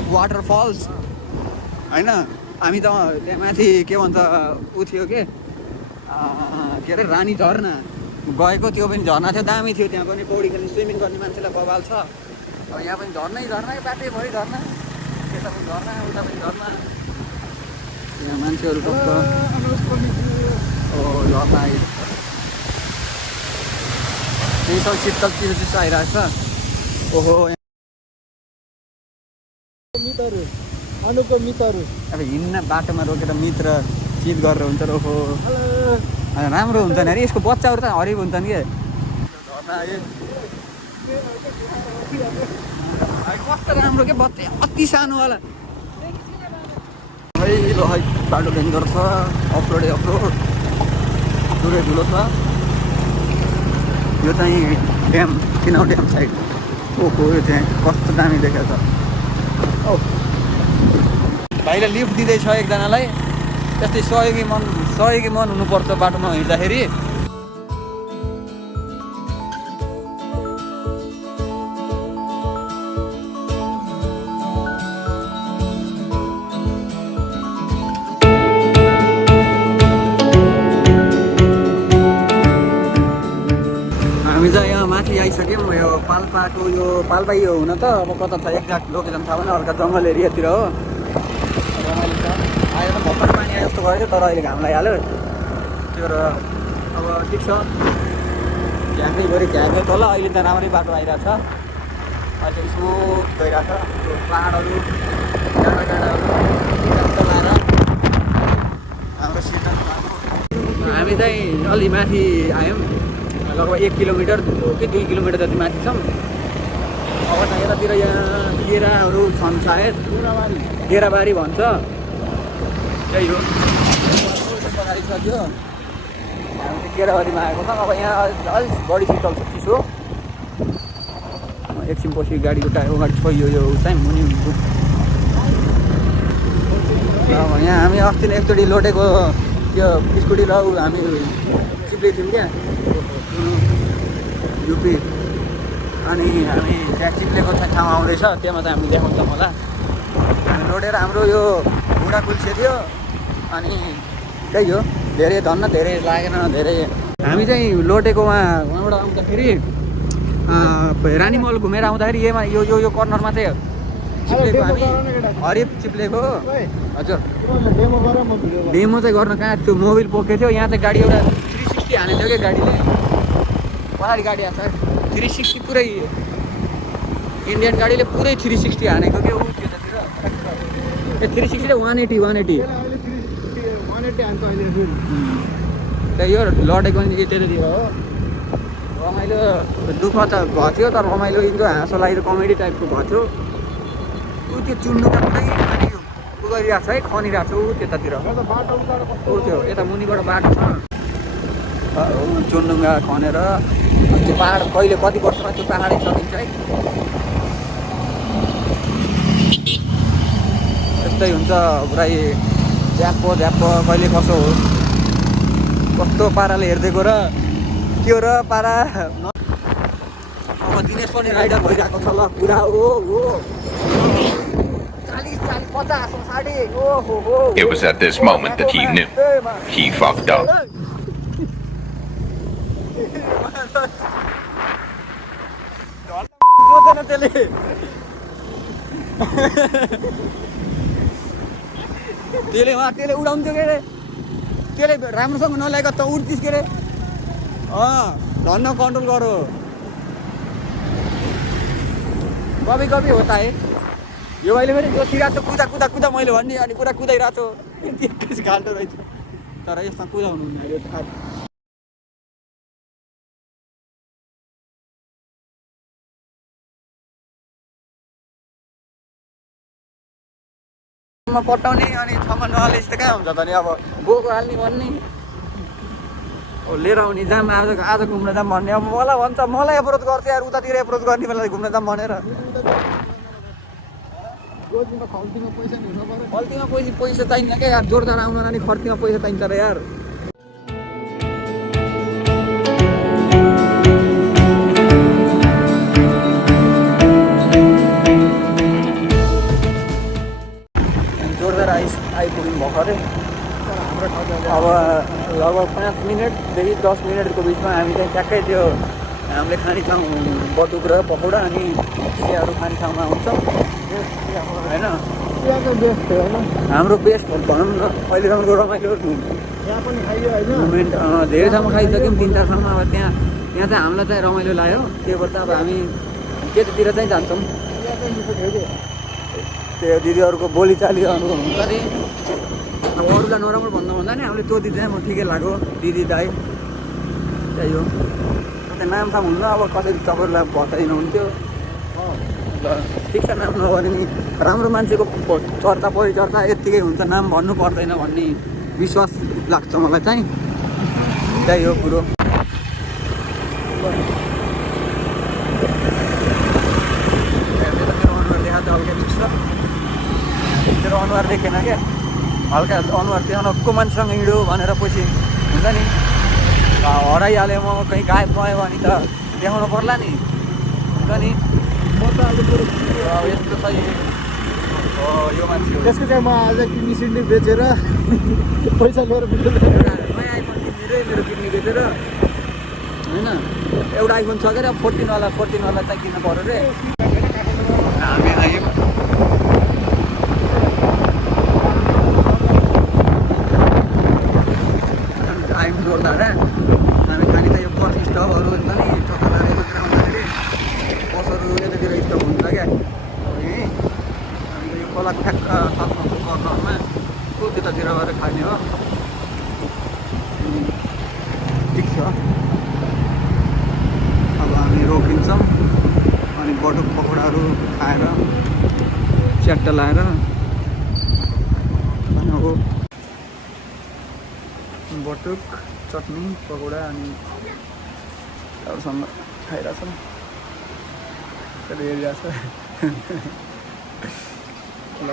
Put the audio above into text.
Of waterfalls होइन। हामी त त्यहाँ माथि के भन्छ ऊ थियो के अरे रानी झरना गएको, त्यो पनि झरना थियो, दामी थियो। त्यहाँ पनि पौडी खेल्ने स्विमिङ गर्ने मान्छेलाई बवाल छ। अब यहाँ पनि झर्नै झर्ना बाटैभरि झर्ना, यता पनि झर्ना उता पनि झर्ना। यहाँ मान्छेहरू टक्क झर्ना आयो। त्यही सब शीतल चिसो आइरहेको छ। ओहो अब हिँड्न बाटोमा रोकेर मित्र चित गरेर हुन्छ र। ओहो राम्रो हुन्छ नि अरे, यसको बच्चाहरू त हरिब हुन्छन् कि। कस्तो राम्रो के बच्चा, अति सानोवाला। ल है बाटो डेन्जर छ, अफरोड धुलो छ। यो चाहिँ ड्याम, किनौ ड्याम साइड। ओहो यो चाहिँ कस्तो दामी देखेको छ। ओ भाइले लिफ्ट दिँदैछ एकजनालाई। त्यस्तै सहयोगी मन हुनुपर्छ बाटोमा हिँड्दाखेरि। हामी त यहाँ माथि आइसक्यौँ। यो पाल्पाको यो पाल्पा यो हुन त अब कता छ एक्ज्याक्ट लोकेसन थाहा भएन, अर्का जङ्गल एरियातिर हो। रमाइलो छ। आएर त भर्खर पानी आयो जस्तो गऱ्यो, तर अहिले घाम लगाइहाल्यो त्यो। र अब ठिक छ, झ्याँकै गऱ्यो झ्याँकै तल। अहिले त राम्रै बाटो आइरहेको छ, अहिले स्मुथ गइरहेको छ। त्यो पाहाडहरू डाँडाहरू लाएर हाम्रो सिजन। हामी चाहिँ अलि माथि आयौँ, लगभग 1 किलोमिटर कि 2 किलोमिटर जति माथि छौँ। अब त यतातिर यहाँ गेराहरू छन् सायद, गेराबारी भन्छ, त्यही हो। आइसक्यो, हामी चाहिँ गेराबारीमा आएको छौँ। अब यहाँ अलिक बढी शीतल छ, चिसो। एकछिन पछि गाडीको टायर अगाडि छोइयो यो चाहिँ मुनि। अब यहाँ हामी अस्ति नै एकचोटि लोटेको त्यो स्कुटी ल हामी चिप्ले थियौँ क्या युपी, अनि हामी त्यहाँ चिप्लेको ठाउँ आउँदैछ, त्यहाँ चाहिँ हामी देखाउँछौँ होला। हामी लोडेर हाम्रो यो बुढा कुल्छे थियो, अनि त्यही हो। धेरै धन्न धेरै लागेन, धेरै। हामी चाहिँ लोटेको उहाँबाट आउँदाखेरि रानी मल घुमेर आउँदाखेरि यो कर्नरमा चाहिँ चिप्लेको, हामी हरिप चिप्लेको। हजुर डेमो चाहिँ गर्न कहाँ त्यो मोबिल पोकेको थियो। यहाँ चाहिँ गाडी एउटा 360 हानेको थियो क्या गाडीले, पछाडि गाडी आएको छ 360 पुरै। इन्डियन गाडीले पुरै 360 हानेको क्या ऊ त्यतातिर। ए 360 र 180 त्यही हो। लडेको नि त्यतातिर हो। रमाइलो दुःख त भएको थियो, तर रमाइलो यिनको हाँसो लागेर कमेडी टाइपको भएको थियो। ऊ त्यो चुन्नुमा पुरै उ गरिरहेको छ है, खनिरहेको छ ऊ त्यतातिर। ऊ त्यो यता मुनिबाट बाटो छ, चुन्नुमा खनेर त्यो पाहाड कहिले कति वर्षमा त्यो पाहाडै सकिन्छ है। यस्तै हुन्छ पुरै झ्याप्प कहिले कसो हो, कस्तो पाराले हेरिदिएको र त्यो र पारा। अब दिनेश पनि राइडर भइरहेको छ ल पुरा। हो 40-50 60। ओहो It was at this moment that he knew he fucked up. त्यसले उडाउँथ्यो के अरे, त्यसले राम्रोसँग नल्याएको त उड्थिस् के अरे। धन्न कन्ट्रोल गरो, कभी होता है। यो भाइले फेरि जो सिरातो कुदा मैले भन्ने, अनि पुरा कुदाइरहेको छु, घाल्टो रहेछ। तर यसमा कुदाउनु हुन्न यो थाहा। पटाउने अनि छमा नहाले यस्तो कहाँ हुन्छ त नि। अब बोको हाल्ने भन्ने, लिएर आउने जाम, आज घुम्न जाम भन्ने। अब मलाई भन्छ, मलाई एप्रोच गर्छ यार, उतातिर एप्रोच गर्ने बेला घुम्न जाम भनेर। खल्तीमा पैसा चाहिन्छ क्या यार, जोरदार आउन नि खर्तीमा पैसा चाहिन्छ र यार। देखि 10 मिनटको बिचमा हामी चाहिँ ट्याक्कै त्यो हामीले खाने ठाउँ बटुक र पकौडा अनि चियाहरू खाने ठाउँमा आउँछौँ होइन। चियाको बेस्ट हो होइन, हाम्रो बेस्ट भनौँ न अहिलेसम्मको रमाइलो यहाँ पनि खाइयो होइन। मोमेन्ट। धेरै ठाउँमा खाइसक्यौँ, 3-4 ठाउँमा। अब त्यहाँ चाहिँ हामीलाई चाहिँ रमाइलो लाग्यो, त्यही भएर चाहिँ अब हामी त्यतातिर चाहिँ जान्छौँ। चिया चाहिँ मिठो थियो कि त्यो दिदीहरूको बोलीचाली अनुभव हुन्छ नि। अब अरूलाई नराम्रो भन्दा नि हामीले त्यो दिदी चाहिँ म ठिकै लाग्यो, दिदी दाइ त्यही हो। त्यो नामसाम हुन्न, अब कसरी तपाईँहरूलाई बताइनुहुन्थ्यो ल। ठिक छ, नाम नभने नि राम्रो मान्छेको चर्चा परिचर्चा यत्तिकै हुन्छ, नाम भन्नु पर्दैन भन्ने विश्वास लाग्छ मलाई चाहिँ। त्यही हो कुरो। मेरो अनुहार देखा चाहिँ हल्का चिस्छ, मेरो अनुहार देखेन क्या, हल्का अनुहार देखाउन को मान्छेसँग हिँड्यो भनेर पछि हुन्छ नि, हराइहाल्यो म कहीँ गायब भयो भने त देखाउनु पर्ला नि, हुन्छ नि। म त अब बरु अब यस्तो छ यो मान्छे हो। त्यसको चाहिँ म आज किडनी सिडनी बेचेर पैसा लिएर बिल्कुल नयाँ आइफोन किनिदिएर मेरो किडनी बेचेर होइन, एउटा आइफोन छ क्या 14वाला चाहिँ किन्नु पऱ्यो रे। हामी आयौँ जोरदार। हामी खाने त यो बस स्टपहरू हुन्छ नि, चक्कर यतातिर आउँदाखेरि बसहरू यतातिर स्टप हुन्छ क्या। हामी त यो खोलाको ठ्याक्क साथमा कर्नरमा को त्यतातिर गएर खाने हो। ठिक छ, अब हामी रोकिन्छौँ अनि बटुक पकौडाहरू खाएर च्याट्टा लाएर अब बटुक चटनी पकौडा अनि अरूसँग खाइरहेछौँ। हेरिरहेछ ल।